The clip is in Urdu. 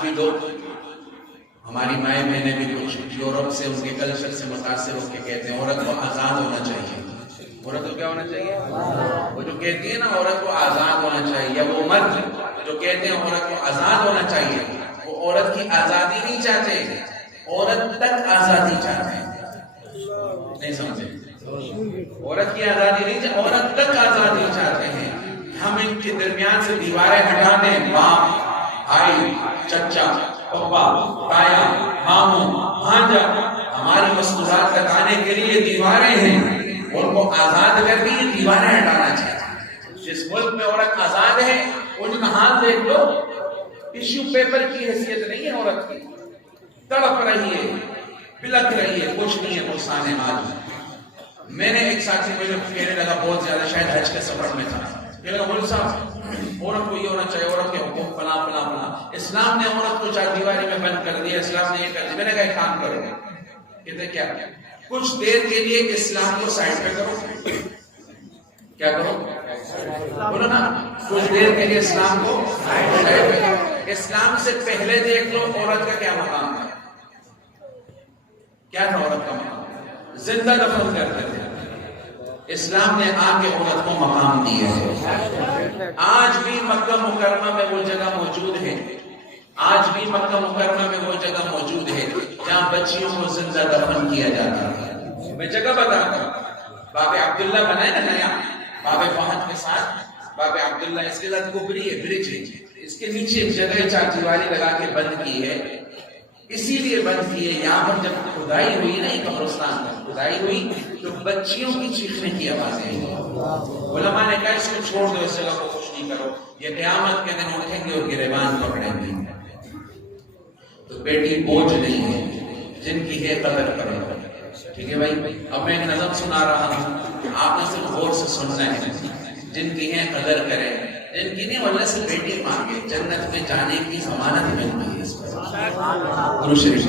بھی لوگ ہماری مائیں بہنیں بھی کچھ یورپ سے ان کے کلچر سے متاثر ہو کے کہتے ہیں عورت کو آزاد ہونا چاہیے. عورت کو کیا ہونا چاہیے؟ وہ جو کہتی ہے نا عورت کو آزاد ہونا چاہیے، یا وہ مرد جو کہتے ہیں عورت کو آزاد ہونا چاہیے، وہ عورت کی آزادی نہیں چاہتے، عورت تک آزادی چاہتے ہیں. نہیں سمجھے؟ عورت کی آزادی نہیں چاہتے، عورت تک آزادی چاہتے ہیں. ہم ان کے درمیان سے دیواریں ہٹا دیں، باپ، بھائی، چچا، پپا، تایا، ماموں، بھانجا، ہماری مستورات تک آنے کے لیے دیواریں ہیں. ان کو آزاد کر کے یہ دیواریں ہٹانا چاہیے. جس ملک میں عورت آزاد ہے ان کا حال دیکھ لو، ٹیشو پیپر کی حیثیت نہیں ہے عورت کی. تڑپ رہی ہے، بلک رہی ہے، کچھ نہیں ہے نقصان مال. میں نے ایک ساتھی مجھے کہنے لگا بہت زیادہ، شاید حج کے سفر میں تھا، کہنے لگا مول صاحب عورت کو یہ ہونا چاہیے، عورت کے حقوق فلاں فلاں فلاں، اسلام نے عورت کو چار دیواری میں بند کر دیا، اسلام نے یہ کر دیا. میں نے کہا ایک کام کرو. کہتے کیا؟ کچھ دیر کے لیے اسلام کو سائڈ پہ کرو. کیا کرو؟ بولو نا، کچھ دیر کے لیے اسلام کو سائڈ پہ کرو. اسلام سے پہلے دیکھ لو عورت کا کیا مقام تھا. کیا تھا عورت کا مقام؟ زندہ دفن کرتے تھے. اسلام نے آ کے عورت کو مقام دیا ہے. آج بھی مکہ مکرمہ میں وہ جگہ موجود ہے، آج بھی مکہ مکرمہ میں وہ جگہ موجود ہے جہاں بچیوں کو زندہ دفن کیا جاتا ہے. میں جگہ بتاتا ہوں. باب عبداللہ بنائے نا نیا، باب فہد کے ساتھ باب عبداللہ، اس کے ساتھ کوبری ہے، برج ہے، اس کے نیچے ایک جگہ چار دیواری لگا کے بند کی ہے. اسی لیے بند کی ہے، یہاں پر جب کھدائی ہوئی نا، قبرستان میں کھدائی ہوئی تو بچیوں کی چیخنے کی آوازیں ہیں. علماء نے کہا اس کو چھوڑ دو، اس جگہ کو کچھ نہیں کرو، یہ قیامت کے دن اٹھیں گے اور گریبان پکڑیں گے. تو بیٹی بوجھ نہیں ہے، جن کی ہے قدر کرو. ٹھیک ہے بھائی؟ اب میں ایک نظم سنا رہا ہوں، آپ نے صرف غور سے سننا ہے. جن کی ہے قدر کرے، جن کی نہیں واللہ سے بیٹی مانگے، جنت میں جانے کی ضمانت ملتی ہے. اس پر گرو شریف